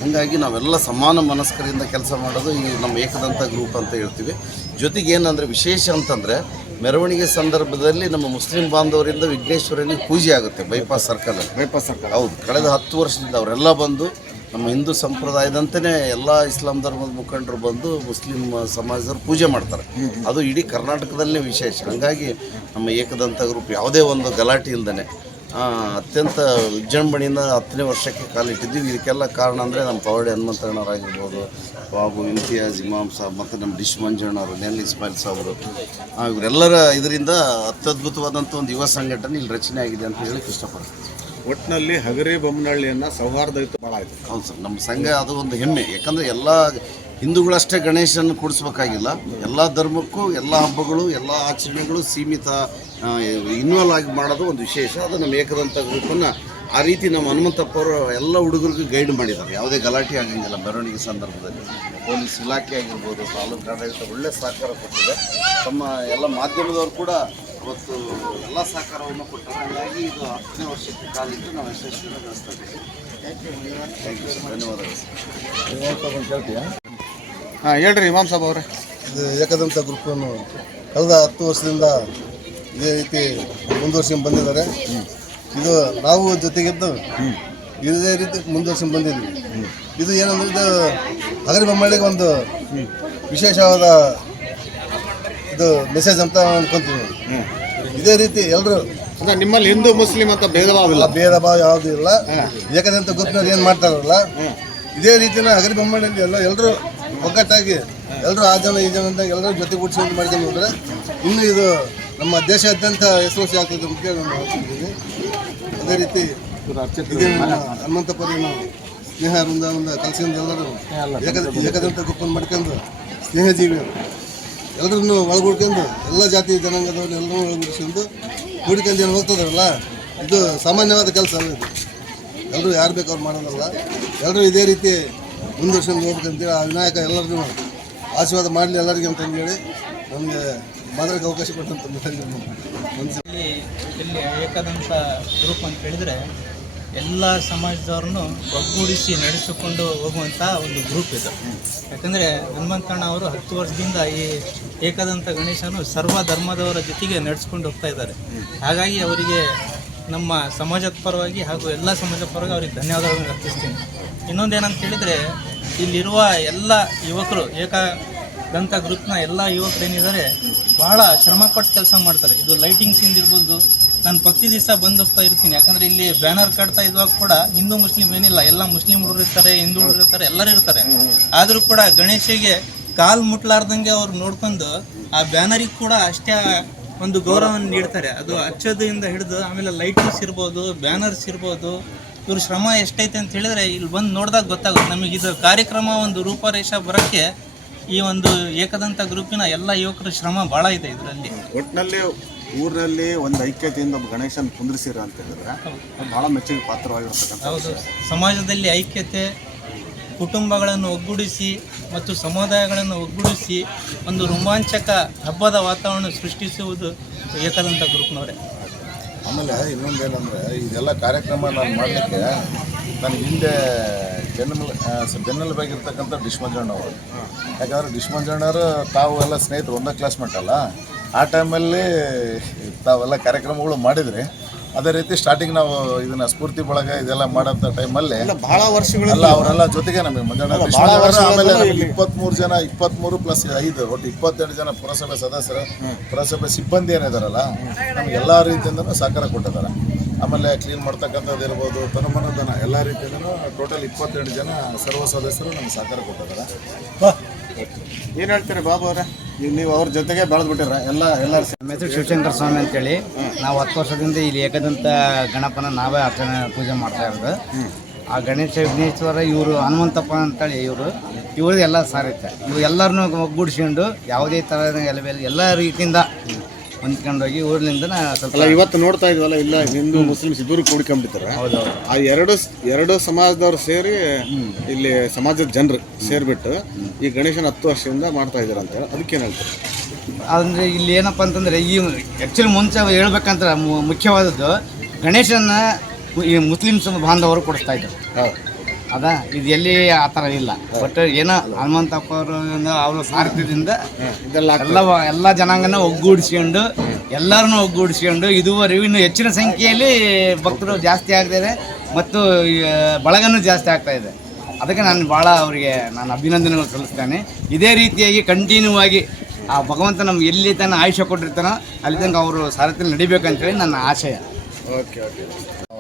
ಹಾಗಾಗಿ ನಾವೆಲ್ಲ ಸಮಾನ ಮನಸ್ಕರಿಂದ ಕೆಲಸ ಮಾಡೋದು ಈ ನಮ್ಮ ಏಕದಂತ ಗ್ರೂಪ್ ಅಂತ ಹೇಳ್ತೀವಿ. ಜೊತೆಗೆ ಏನಂದರೆ ವಿಶೇಷ ಅಂತಂದರೆ ಮೆರವಣಿಗೆ ಸಂದರ್ಭದಲ್ಲಿ ನಮ್ಮ ಮುಸ್ಲಿಂ ಬಾಂಧವರಿಂದ ವಿಘ್ನೇಶ್ವರನಿಗೆ ಪೂಜೆ ಆಗುತ್ತೆ ಬೈಪಾಸ್ ಸರ್ಕಲಲ್ಲಿ. Bypass circle. ಹೌದು ಕಳೆದ ಹತ್ತು ವರ್ಷದಿಂದ ಅವರೆಲ್ಲ ಬಂದು ನಮ್ಮ ಹಿಂದೂ ಸಂಪ್ರದಾಯದಂತೆಯೇ ಎಲ್ಲ ಇಸ್ಲಾಂ ಧರ್ಮದ ಮುಖಂಡರು ಬಂದು ಮುಸ್ಲಿಂ ಸಮಾಜದವ್ರು ಪೂಜೆ ಮಾಡ್ತಾರೆ. ಅದು ಇಡೀ ಕರ್ನಾಟಕದಲ್ಲೇ ವಿಶೇಷ. ಹಾಗಾಗಿ ನಮ್ಮ ಏಕದಂತ ಗ್ರೂಪ್ ಯಾವುದೇ ಒಂದು ಗಲಾಟೆ ಇಲ್ಲದೇ ಅತ್ಯಂತ ವಿಜೃಂಭಣೆಯಿಂದ ಹತ್ತನೇ ವರ್ಷಕ್ಕೆ ಕಾಲಿಟ್ಟಿದ್ದೀವಿ ಇದಕ್ಕೆಲ್ಲ ಕಾರಣ ಅಂದರೆ ನಮ್ಮ ಪವಾಡಿ ಹನುಮಂತಣ್ಣವರಾಗಿರ್ಬೋದು ಬಾಬು ಇಮ್ತಿಯಾಜ್ ಇಮಾಮ್ ಸಾಬ್ ಮತ್ತು ನಮ್ಮ ಡಿಶ್ ಮಂಜಣ್ಣವರು ನೆಲ್ ಇಸ್ಮಾಯಿಲ್ ಸಾಬ್ರು ಇವರೆಲ್ಲರ ಇದರಿಂದ ಅತ್ಯದ್ಭುತವಾದಂಥ ಒಂದು ಯುವ ಸಂಘಟನೆ ಇಲ್ಲಿ ರಚನೆ ಆಗಿದೆ ಅಂತ ಹೇಳಿ ಇಷ್ಟಪಡ್ತೀನಿ ಒಟ್ಟಿನಲ್ಲಿ ಹಗರಿ ಬೊಮ್ಮನಹಳ್ಳಿಯನ್ನ ಸೌಹಾರ್ದಯುತ ಭಾಳ ಆಯಿತು. ಹೌದು ನಮ್ಮ ಸಂಘ ಅದು ಒಂದು ಹೆಮ್ಮೆ. ಯಾಕಂದರೆ ಎಲ್ಲ ಹಿಂದೂಗಳಷ್ಟೇ ಗಣೇಶನ ಕೂಡಿಸ್ಬೇಕಾಗಿಲ್ಲ. ಎಲ್ಲ ಧರ್ಮಕ್ಕೂ, ಎಲ್ಲ ಹಬ್ಬಗಳು, ಎಲ್ಲ ಆಚರಣೆಗಳು ಸೀಮಿತ ಇನ್ವಾಲ್ವ್ ಆಗಿ ಮಾಡೋದು ಒಂದು ವಿಶೇಷ. ಅದು ನಮ್ಮ ಏಕದಂತ ಗ್ರೂಪನ್ನು ಆ ರೀತಿ ನಮ್ಮ ಹನುಮಂತಪ್ಪ ಅವರು ಎಲ್ಲ ಹುಡುಗರಿಗೂ ಗೈಡ್ ಮಾಡಿದ್ದಾರೆ. ಯಾವುದೇ ಗಲಾಟೆ ಆಗಂಗಿಲ್ಲ. ಮೆರವಣಿಗೆ ಸಂದರ್ಭದಲ್ಲಿ ಪೊಲೀಸ್ ಇಲಾಖೆ ಆಗಿರ್ಬೋದು, ತಾಲೂಕು ಆಡಳಿತ ಒಳ್ಳೆ ಸಹಕಾರ ಕೊಟ್ಟಿದೆ. ತಮ್ಮ ಎಲ್ಲ ಮಾಧ್ಯಮದವರು ಕೂಡ ಅವತ್ತು ಎಲ್ಲ ಸಹಕಾರವನ್ನು ಕೊಟ್ಟರು ಹಾಗಾಗಿ ಇದು ಹತ್ತನೇ ವರ್ಷಕ್ಕೆ ಕಾಲಿಟ್ಟು ನಾವು ಯಶಸ್ವಿಯನ್ನು ನಡೆಸ್ತಾ ಇದ್ದೀವಿ ಥ್ಯಾಂಕ್ ಯು ಸರ್ ಧನ್ಯವಾದಗಳು ಕೇಳ್ತೀಯಾ ಹಾಂ ಹೇಳ್ರಿ ಇಮಾಮ್ ಸಾಬ್ ಅವರೇ. ಇದು ಏಕದಂತ ಗ್ರೂಪನ್ನು ಕಳೆದ ಹತ್ತು ವರ್ಷದಿಂದ ಇದೇ ರೀತಿ ಮುಂದುವರ್ಸ್ಕೊಂಡು ಬಂದಿದ್ದಾರೆ. ಇದು ನಾವು ಜೊತೆಗಿದ್ದು ಇದೇ ರೀತಿ ಮುಂದುವರ್ಸ್ಕೊಂಡು ಬಂದಿದ್ವಿ ಇದು ಏನಂದ್ರೆ ಇದು ಹಗರಿ ಬೊಮ್ಮಳ್ಳಿಗೆ ಒಂದು ವಿಶೇಷವಾದ ಇದು ಮೆಸೇಜ್ ಅಂತ ಅನ್ಕೊಂತೀವಿ ಇದೇ ರೀತಿ ಎಲ್ಲರೂ ಅಂದ್ರೆ ನಿಮ್ಮಲ್ಲಿ ಹಿಂದೂ ಮುಸ್ಲಿಂ ಅಂತ ಭೇದ ಭಾವ ಇಲ್ಲ ಭೇದ ಭಾವ ಯಾವುದೂ ಇಲ್ಲ ಏಕದಂತ ಗ್ರೂಪ್ನವ್ರು ಏನು ಮಾಡ್ತಾರಲ್ಲ? ಇದೇ ರೀತಿನ ಹಗರಿ ಬೊಮ್ಮಳ್ಳಿಯಲ್ಲಿ ಎಲ್ಲ ಎಲ್ಲರೂ ಒಗ್ಗಟ್ಟಾಗಿ ಎಲ್ಲರೂ ಆ ಜನ ಈ ಜನ ಅಂತ ಎಲ್ಲರೂ ಜೊತೆ ಗುಡ್ಸ್ಕೊಂಡು ಮಾಡ್ಕೊಂಡು ಹೋದ್ರೆ ಇನ್ನು ಇದು ನಮ್ಮ ದೇಶಾದ್ಯಂತ ಯಶಸ್ವಿ ಆಗ್ತದೆ ಮುಖ್ಯ ನಾನು ಹೇಳ್ತಿದ್ದೀನಿ ಅದೇ ರೀತಿ ಹನುಮಂತಪುರ ನಾವು ಸ್ನೇಹ ವೃಂದ ಒಂದು ಕಲ್ಸ್ಕೊಂಡು ಎಲ್ಲರೂ ಏಕದ ಏಕದಂತ ಗುಂಪನ್ನು ಮಾಡ್ಕೊಂಡು ಸ್ನೇಹ ಜೀವಿಗಳು ಎಲ್ಲರನ್ನು ಒಳಗೂಡ್ಕೊಂಡು ಎಲ್ಲ ಜಾತಿ ಜನಾಂಗದವ್ರನ್ನ ಎಲ್ಲರೂ ಒಳಗೂಡಿಸ್ಕೊಂಡು ಕೂಡಿಕೊಂಡು ಏನು ಹೋಗ್ತದ್ರಲ್ಲ, ಇದು ಸಾಮಾನ್ಯವಾದ ಕೆಲಸ ಅಲ್ಲ ಇದು. ಎಲ್ಲರೂ ಯಾರು ಬೇಕು ಅವ್ರು ಮಾಡೋದಲ್ಲ. ಎಲ್ಲರೂ ಇದೇ ರೀತಿ ಮುಂದುವರ್ಸ್ಕೊಂಡು ಹೋಗ್ಬೇಕಂತೇಳಿ ಆ ವಿನಾಯಕ ಎಲ್ಲರಿಗೂ ಆಶೀರ್ವಾದ ಮಾಡಲಿ ಎಲ್ಲರಿಗೂ ಅಂತ ಹೇಳಿ ನಮಗೆ ಮಾದರಿಗೆ ಅವಕಾಶ ಕೊಟ್ಟಂತ ಮನಸ್ಸಲ್ಲಿ ಇಲ್ಲಿ ಏಕದಂತ ಗ್ರೂಪ್ ಅಂತ ಹೇಳಿದರೆ ಎಲ್ಲ ಸಮಾಜದವ್ರನ್ನು ಒಗ್ಗೂಡಿಸಿ ನಡೆಸಿಕೊಂಡು ಹೋಗುವಂಥ ಒಂದು ಗ್ರೂಪ್ ಇದು. ಯಾಕಂದರೆ ಹನುಮಂತಣ್ಣ ಅವರು ಹತ್ತು ವರ್ಷದಿಂದ ಈ ಏಕದಂತ ಗಣೇಶನು ಸರ್ವ ಧರ್ಮದವರ ಜೊತೆಗೆ ನಡೆಸ್ಕೊಂಡು ಹೋಗ್ತಾ ಇದ್ದಾರೆ. ಹಾಗಾಗಿ ಅವರಿಗೆ ನಮ್ಮ ಸಮಾಜದ ಪರವಾಗಿ ಹಾಗೂ ಎಲ್ಲ ಸಮಾಜದ ಪರವಾಗಿ ಅವರಿಗೆ ಧನ್ಯವಾದಗಳನ್ನು ಅರ್ಪಿಸ್ತೀನಿ. ಇನ್ನೊಂದೇನಂತ ಹೇಳಿದರೆ, ಇಲ್ಲಿರುವ ಎಲ್ಲ ಯುವಕರು ಏಕ ದಂತ ಗ್ರೂಪ್ನ ಎಲ್ಲ ಯುವಕರೇನಿದ್ದಾರೆ ಭಾಳ ಶ್ರಮಪಟ್ಟು ಕೆಲಸ ಮಾಡ್ತಾರೆ. ಇದು ಲೈಟಿಂಗ್ಸಿಂದ ಇರ್ಬೋದು ನಾನು ಪ್ರತಿ ದಿವಸ ಬಂದು ಹೋಗ್ತಾ ಇರ್ತೀನಿ. ಯಾಕಂದ್ರೆ ಇಲ್ಲಿ ಬ್ಯಾನರ್ ಕಟ್ತಾ ಇದ್ವಾಗ ಕೂಡ ಹಿಂದೂ ಮುಸ್ಲಿಂ ಏನಿಲ್ಲ, ಎಲ್ಲ ಮುಸ್ಲಿಂ ಹುಡುಗರು ಇರ್ತಾರೆ, ಹಿಂದೂ ಹುಡುಗರು ಇರ್ತಾರೆ, ಎಲ್ಲರೂ ಇರ್ತಾರೆ. ಆದರೂ ಕೂಡ ಗಣೇಶಿಗೆ ಕಾಲು ಮುಟ್ಲಾರ್ದಂಗೆ ಅವ್ರು ನೋಡ್ಕೊಂಡು ಆ ಬ್ಯಾನರಿಗೆ ಕೂಡ ಅಷ್ಟೇ ಒಂದು ಗೌರವವನ್ನು ನೀಡ್ತಾರೆ. ಅದು ಹಚ್ಚೋದ್ರಿಂದ ಹಿಡಿದು ಆಮೇಲೆ ಲೈಟಿಂಗ್ಸ್ ಇರ್ಬೋದು, ಬ್ಯಾನರ್ಸ್ ಇರ್ಬೋದು, ಇವ್ರ ಶ್ರಮ ಎಷ್ಟೈತೆ ಅಂತ ಹೇಳಿದ್ರೆ ಇಲ್ಲಿ ಬಂದು ನೋಡಿದಾಗ ಗೊತ್ತಾಗುತ್ತೆ. ನಮಗೆ ಇದು ಕಾರ್ಯಕ್ರಮ ಒಂದು ರೂಪರೇಷ ಬರೋಕ್ಕೆ ಈ ಒಂದು ಏಕದಂತ ಗ್ರೂಪಿನ ಎಲ್ಲ ಯುವಕರ ಶ್ರಮ ಭಾಳ ಇದೆ ಇದರಲ್ಲಿ. ಒಟ್ಟಿನಲ್ಲಿ ಊರಿನಲ್ಲಿ ಒಂದು ಐಕ್ಯತೆಯಿಂದ ಒಬ್ಬ ಗಣೇಶನ ಕುಂದಿರಿಸಿರ ಅಂತ ಹೇಳಿದ್ರೆ ಅದು ಬಹಳ ಮೆಚ್ಚುಗೆ ಪಾತ್ರವಾಗಿರ್ತಕ್ಕಂಥ ಹೌದು. ಸಮಾಜದಲ್ಲಿ ಐಕ್ಯತೆ ಕುಟುಂಬಗಳನ್ನು ಒಗ್ಗೂಡಿಸಿ ಮತ್ತು ಸಮುದಾಯಗಳನ್ನು ಒಗ್ಗೂಡಿಸಿ ಒಂದು ರೋಮಾಂಚಕ ಹಬ್ಬದ ವಾತಾವರಣ ಸೃಷ್ಟಿಸುವುದು ಏಕದಂತ ಗ್ರೂಪ್ನವರೇ. ಆಮೇಲೆ ಇನ್ನೊಂದು ಏನಂದ್ರೆ ಇದೆಲ್ಲ ಕಾರ್ಯಕ್ರಮ ನಾನು ಮಾಡಲಿಕ್ಕೆ ನನ್ನ ಹಿಂದೆ ಬೆನ್ನೆಲ್ ಬೆನ್ನೆಲುಬಾಗಿರ್ತಕ್ಕಂಥ ಡಿಶ್ಮಂಜಣ್ಣವರು ಯಾಕಂದರೆ ಡಿಶ್ಮಂಜಣ್ಣವರು ತಾವು ಎಲ್ಲ ಸ್ನೇಹಿತರು ಒಂದೇ ಕ್ಲಾಸ್ಮೇಟ್ ಅಲ್ಲ. ಆ ಟೈಮಲ್ಲಿ ತಾವೆಲ್ಲ ಕಾರ್ಯಕ್ರಮಗಳು ಮಾಡಿದ್ರಿ ಅದೇ ರೀತಿ ಸ್ಟಾರ್ಟಿಂಗ್ ನಾವು ಇದನ್ನ ಸ್ಫೂರ್ತಿ ಬಳಗ ಇದೆಲ್ಲ ಮಾಡೋಂಥ ಟೈಮಲ್ಲಿ ಬಹಳ ವರ್ಷಗಳು ಅಲ್ಲ ಅವರೆಲ್ಲ ಜೊತೆಗೆ ನಮಗೆ ಆಮೇಲೆ ಇಪ್ಪತ್ಮೂರು ಜನ ಇಪ್ಪತ್ಮೂರು ಪ್ಲಸ್ ಐದು ಒಟ್ಟು ಇಪ್ಪತ್ತೆರಡು ಜನ ಪುರಸಭೆ ಸದಸ್ಯರು ಪುರಸಭೆ ಸಿಬ್ಬಂದಿ ಏನಿದಾರಲ್ಲ ನಮ್ಗೆ ಎಲ್ಲ ರೀತಿಯಿಂದನೂ ಸಹಕಾರ ಕೊಟ್ಟಿದ್ದಾರೆ. ಆಮೇಲೆ ಕ್ಲೀನ್ ಮಾಡ್ತಕ್ಕಂಥದ್ದು ಇರ್ಬೋದು ತನುಮನದನ ಎಲ್ಲ ರೀತಿಯಿಂದನೂ ಟೋಟಲ್ ಇಪ್ಪತ್ತೆರಡು ಜನ ಸರ್ವ ಸದಸ್ಯರು ನಮ್ಗೆ ಸಹಕಾರ ಕೊಟ್ಟಿದ್ದಾರೆ. ಏನು ಹೇಳ್ತೀರಿ ಬಾಬು ಅವರೇ? ಈಗ ನೀವು ಅವ್ರ ಜೊತೆಗೆ ಬೆಳೆದ್ಬಿಟ್ಟಿರ ಎಲ್ಲ ಎಲ್ಲ ಮೈಸೂರು ಶಿವಶಂಕರ ಸ್ವಾಮಿ ಅಂತೇಳಿ. ನಾವು ಹತ್ತು ವರ್ಷದಿಂದ ಇಲ್ಲಿ ಏಕದಂತ ಗಣಪನ ನಾವೇ ಅರ್ಚನೆ, ಪೂಜೆ ಮಾಡ್ತಾ ಇರೋದು. ಆ ಗಣೇಶ ವಿಘ್ನೇಶ್ವರ, ಇವರು ಹನುಮಂತಪ್ಪ ಅಂತೇಳಿ ಇವರು. ಇವ್ರದ್ದು ಎಲ್ಲ ಸಾರಿತ್ತೆ ಇವು ಎಲ್ಲರನ್ನೂ ಒಗ್ಗೂಡಿಸ್ಕೊಂಡು ಯಾವುದೇ ಥರ ಎಲ್ಲ ಎಲ್ಲ ರೀತಿಯಿಂದ ಹೊಂದ್ಕೊಂಡೋಗಿ ಊರಿನಿಂದ ಸ್ವಲ್ಪ ಅಲ್ಲ ಇವತ್ತು ನೋಡ್ತಾ ಇದ್ವಲ್ಲ ಇಲ್ಲ ಹಿಂದೂ ಮುಸ್ಲಿಮ್ಸ್ ಇಬ್ಬರು ಕೂಡ್ಕೊಂಡ್ಬಿಡ್ತಾರೆ ಆ ಎರಡು ಎರಡು ಸಮಾಜದವ್ರು ಸೇರಿ ಇಲ್ಲಿ ಸಮಾಜದ ಜನರು ಸೇರಿಬಿಟ್ಟು ಈ ಗಣೇಶನ ಹತ್ತು ವರ್ಷದಿಂದ ಮಾಡ್ತಾ ಇದ್ದಾರೆ ಅಂತ ಹೇಳಿ ಅದಕ್ಕೇನು ಹೇಳ್ತಾರೆ? ಅಂದರೆ ಇಲ್ಲಿ ಏನಪ್ಪ ಅಂತಂದರೆ ಈ ಆ್ಯಕ್ಚುಲಿ ಮುಂಚೆ ಹೇಳ್ಬೇಕಂತ ಮುಖ್ಯವಾದದ್ದು ಗಣೇಶನ ಈ ಮುಸ್ಲಿಮ್ಸ್ ಬಾಂಧವರು ಕೊಡಿಸ್ತಾ ಇದ್ರು. ಅದ ಇದು ಎಲ್ಲಿ ಆ ಥರ ಇಲ್ಲ. ಬಟ್ ಏನೋ ಹನುಮಂತಪ್ಪ ಅವರು ಅವರ ಸಾರಥ್ಯದಿಂದ ಇದೆಲ್ಲ ಎಲ್ಲ ಎಲ್ಲ ಜನಾಂಗನ ಒಗ್ಗೂಡಿಸ್ಕೊಂಡು ಎಲ್ಲರನ್ನೂ ಒಗ್ಗೂಡಿಸ್ಕೊಂಡು ಇದುವರೆಗೂ ಇನ್ನು ಹೆಚ್ಚಿನ ಸಂಖ್ಯೆಯಲ್ಲಿ ಭಕ್ತರು ಜಾಸ್ತಿ ಆಗ್ತಿದೆ ಮತ್ತು ಬಳಗನೂ ಜಾಸ್ತಿ ಆಗ್ತಾ ಇದೆ. ಅದಕ್ಕೆ ನಾನು ಭಾಳ ಅವರಿಗೆ ನಾನು ಅಭಿನಂದನೆಗಳು ಸಲ್ಲಿಸ್ತೇನೆ. ಇದೇ ರೀತಿಯಾಗಿ ಕಂಟಿನ್ಯೂ ಆಗಿ ಆ ಭಗವಂತ ನಮ್ಗೆ ಎಲ್ಲಿ ತನಕ ಆಯುಷ್ಯ ಕೊಟ್ಟಿರ್ತಾನೋ ಅಲ್ಲಿ ತನಕ ಅವರು ಸಾರಥ್ಯ ನಡಿಬೇಕಂತೇಳಿ ನನ್ನ ಆಶಯ. ಓಕೆ ಓಕೆ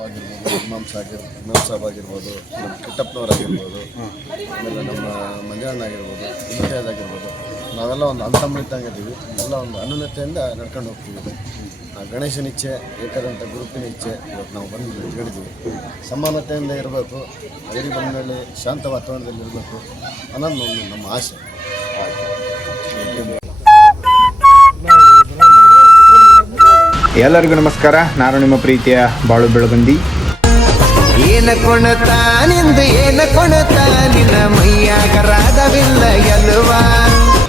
ಆಗಿರ್ಬೋದು ಇಮಾಮ್ ಆಗಿರ್ ಇಮಾಮ್ ಆಗಿರ್ಬೋದು, ನಮ್ಮ ಕಿಟ್ಟಪ್ಪನವರಾಗಿರ್ಬೋದು ಆಮೇಲೆ ನಮ್ಮ ಮಂಜಣ್ಣ ಆಗಿರ್ಬೋದು, ಇಮ್ತಿಯಾಜ್ ಆಗಿರ್ಬೋದು, ನಾವೆಲ್ಲ ಒಂದು ಅಂತಂಬಿದ್ದಂಗೆ ಇದ್ದೀವಿ ಎಲ್ಲ ಒಂದು ಅನುನ್ನತೆಯಿಂದ ನಡ್ಕೊಂಡು ಹೋಗ್ತೀವಿ. ಆ ಗಣೇಶನ ಇಚ್ಛೆ, ಏಕದಂತ ಗುರುಪಿನ ಇಚ್ಛೆ ಇವತ್ತು ನಾವು ಬಂದು ಹೇಳಿದ್ದೀವಿ ಸಮಾನತೆಯಿಂದ ಇರಬೇಕು ಅಗಡಿ ಬಂದ ಮೇಲೆ ಶಾಂತ ವಾತಾವರಣದಲ್ಲಿ ಇರಬೇಕು ಅನ್ನೋದು ನಮ್ಮ ಆಸೆ. ಎಲ್ಲರಿಗೂ ನಮಸ್ಕಾರ. ನಾನು ನಿಮ್ಮ ಪ್ರೀತಿಯ ಬಾಳು ಬೆಳಗುಂದಿ. ಏನ ಕೊಣತಾನೆಂದು ಏನ ಕೊಣತಾನಿನ ಮೈಯಾಗರಾದವಿಲ್ಲ ಎಲ್ಲವಾ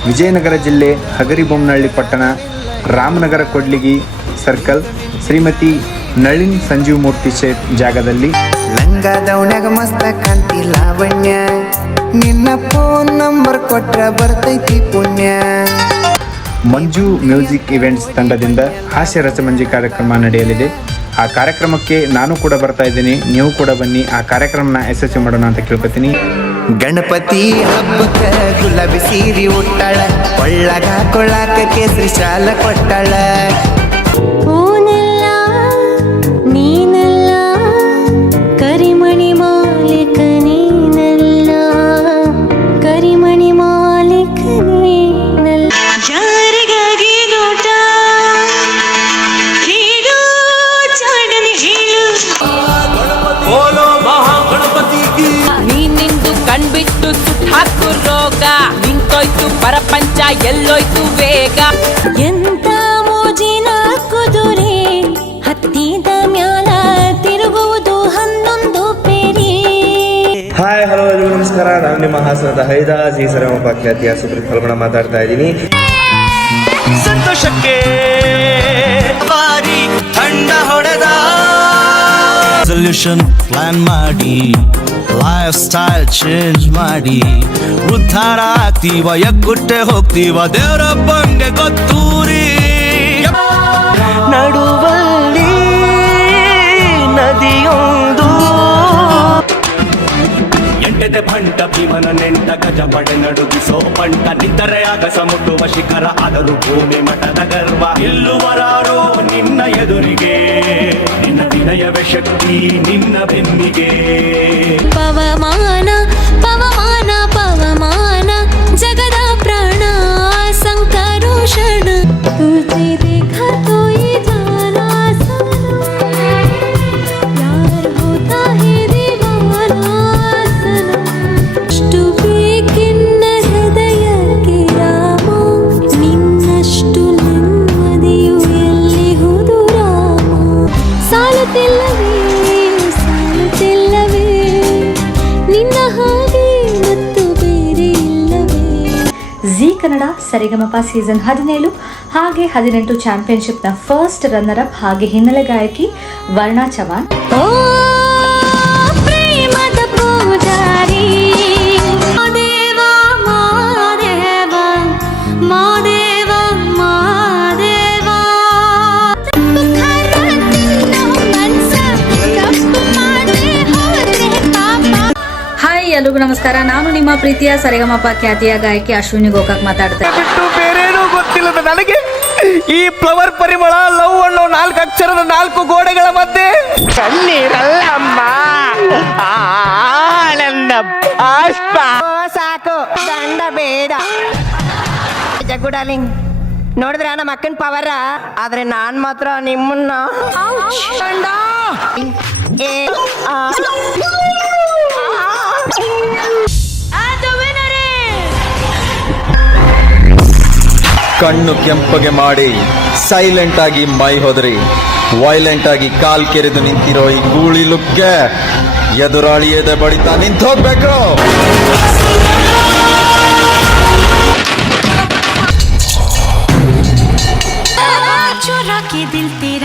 ವಿಜಯನಗರ ಜಿಲ್ಲೆ ಹಗರಿಬೊಮ್ಮನಹಳ್ಳಿ ಪಟ್ಟಣ ರಾಮನಗರ ಕೊಡ್ಲಿಗಿ ಸರ್ಕಲ್ ಶ್ರೀಮತಿ ನಳಿನ್ ಸಂಜೀವ್ ಮೂರ್ತಿ ಶೇಟ್ ಜಾಗದಲ್ಲಿ. ಲಂಗ ದೌಣ್ಯಾಗ ಮಸ್ತ ಕಾಂತಿ ಲಾವಣ್ಯ. ನಿನ್ನ ಫೋನ್ ನಂಬರ್ ಕೊಟ್ರ ಬರ್ತೈತಿ ಪುಣ್ಯ. ಮಂಜು ಮ್ಯೂಸಿಕ್ ಇವೆಂಟ್ಸ್ ತಂಡದಿಂದ ಹಾಸ್ಯ ರಸಮಂಜಿ ಕಾರ್ಯಕ್ರಮ ನಡೆಯಲಿದೆ. ಆ ಕಾರ್ಯಕ್ರಮಕ್ಕೆ ನಾನು ಕೂಡ ಬರ್ತಾ ಇದ್ದೀನಿ. ನೀವು ಕೂಡ ಬನ್ನಿ. ಆ ಕಾರ್ಯಕ್ರಮನ ಯಶಸ್ವಿ ಮಾಡೋಣ ಅಂತ ಕೇಳ್ಕೊತೀನಿ. ಗಣಪತಿ ಹಬ್ಬಕ್ಕ ಗುಲಾಬಿ ಸೀರಿ ಉಟ್ಟಾಳ ಕೊಳ್ಳಾಕ ಕೇಸರಿ ಶಾಲ ಕೊಟ್ಟಾಳ. ಎಲ್ಲೋಯ್ತು ಬೇಗ. ಎಂತ ಮೋಜಿನ ಕುದುರೆ ಹತ್ತಿದ ಮ್ಯಾಲ ತಿರುಗುವುದು ಹನ್ನೊಂದು ಪೇರಿ. ಹಾಯ್ ಹಲೋ ಎಲ್ಲರಿಗೂ ನಮಸ್ಕಾರ. ನಾನು ನಿಮ್ಮ ಹಾಸನದ ಹೈದಾಸ್ ಈ ಸರಮ ಖ್ಯಾತಿಯ ಸುಪ್ರೀತ್ ಫಲ್ಗುಣ ಮಾತಾಡ್ತಾ ಇದ್ದೀನಿ. ಸಂತೋಷಕ್ಕೆ ಬಾರಿ ಥಂಡ ಹೊಡೆದ. ಸೊಲ್ಯೂಷನ್ ಪ್ಲಾನ್ ಮಾಡಿ. ಲೈಫ್ ಸ್ಟೈಲ್ ಚೇಂಜ್ ಮಾಡಿ. ಉದ್ಧಾರ ಆಗ್ತೀವ ಎಗ್ಗುಟ್ಟೆ ಹೋಗ್ತೀವ ದೇವರ ಬಂಗೆ ಗೊತ್ತೂರಿ. ನಡುವಲ್ಲಿ ನದಿಯೊಂದು. ಎಂಟದೆ ಬಂಟ ಭೀಮನ ನೆಂಟ ಗಜ ಪಡೆ ನಡುಗಿಸೋ ಪಂಟ ನಿದ್ದರೆ ಆಗಸ ಮುಟ್ಟುವ ಶಿಖರ, ಆದರೂ ಭೂಮಿ ಮಠದ ಗರ್ವ. ಇಲ್ಲುವರಾರೋ ನಿನ್ನ ಎದುರಿಗೆ. ನಿನ್ನ ವಿನಯವ ಶಕ್ತಿ ನಿನ್ನ ಬೆನ್ನಿಗೆ ಪವಮಾನ ಪವಮಾನ ಪವಮಾನ ಜಗದ ಪ್ರಾಣ ಸಂಕರೋಷಣ ತುಜಿ ದೇಖ ಜಿ ಕನ್ನಡ ಸರಿಗಮಪ ಸೀಸನ್ ಹದಿನೇಳು ಹಾಗೆ ಹದಿನೆಂಟು ಚಾಂಪಿಯನ್ಶಿಪ್ನ ಫಸ್ಟ್ ರನ್ನರ್ ಅಪ್ ಹಾಗೆ ಹಿನ್ನೆಲೆ ಗಾಯಕಿ ವರ್ಣಾ ಚವಾನ್ ಹಾಯ್ ಎಲ್ರಿಗೂ ನಮಸ್ಕಾರ. ನಾನು ನಿಮ್ಮ ಪ್ರೀತಿಯ ಸರಿಗಮಪ ಖ್ಯಾತಿಯ ಗಾಯಕಿ ಅಶ್ವಿನಿ ಗೋಕಾಕ್ ಮಾತಾಡ್ತಾ ಇದ್ದೀನಿ. ಬಿಟ್ಟು ಬೇರೇನೂ ಗೊತ್ತಿಲ್ಲದ ನನಗೆ ಈ ಫ್ಲವರ್ ಪರಿಮಳ ಲವ್ ಅನ್ನೋ ನಾಲ್ಕು ಅಕ್ಷರದ ನಾಲ್ಕು ಗೋಡೆಗಳ ಮಧ್ಯೆ. ಕಣ್ಣೀರಲ್ಲಮ್ಮ ಆನಂದ ಸಾಕು. ದಂಡ ಬೇಡ. ಜಗ್ಗುಡಾಲಿಂಗ್ ನೋಡಿದ್ರ ನಮ್ಮ ಅಕ್ಕನ ಪವರ ಆದ್ರೆ ನಾನ್ ಮಾತ್ರ ನಿಮ್ಮನ್ನ. ಏ, ಆ. ಕಣ್ಣು ಕೆಂಪಗೆ ಮಾಡಿ ಸೈಲೆಂಟ್ ಆಗಿ ಮೈ ಹೋದ್ರಿ. ವೈಲೆಂಟ್ ಆಗಿ ಕಾಲ್ ಕೆರೆದು ನಿಂತಿರೋ ಈ ಗೂಳಿ ಲುಕ್ಕೆ ಎದುರಾಳಿ ಎದೆ ಬಡಿತಾ ನಿಂತೋಗ್ಬೇಕು ದಿಲ್